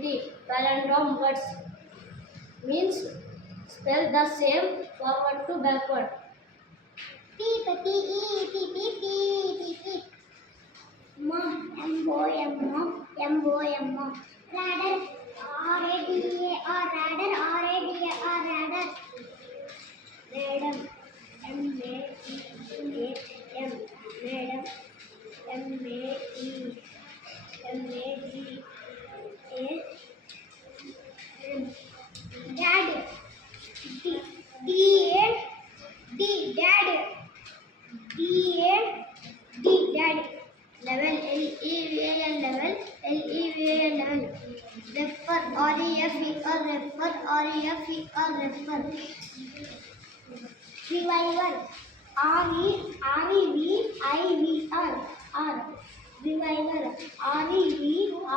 T. Palindrome words means spell the same forward to backward. P. Mom, M-O-M-O. Radar, R-A-D-A-R, radar, R-A-D-A-R, radar. Madam, M-A-D-A-M, madam, M-A-D-M-A-D-A-M. Dad, D-A-D, dad, D-A-D, dad. Level, L-E-V-A-L, level, L-E-V-A-L, level. Refer, R-E-F-E-R, refer, R-E-F-E-R, refer. Reviver, R-E-V-I-V-R, R. Reviver, R-E-V-I-V-E-R,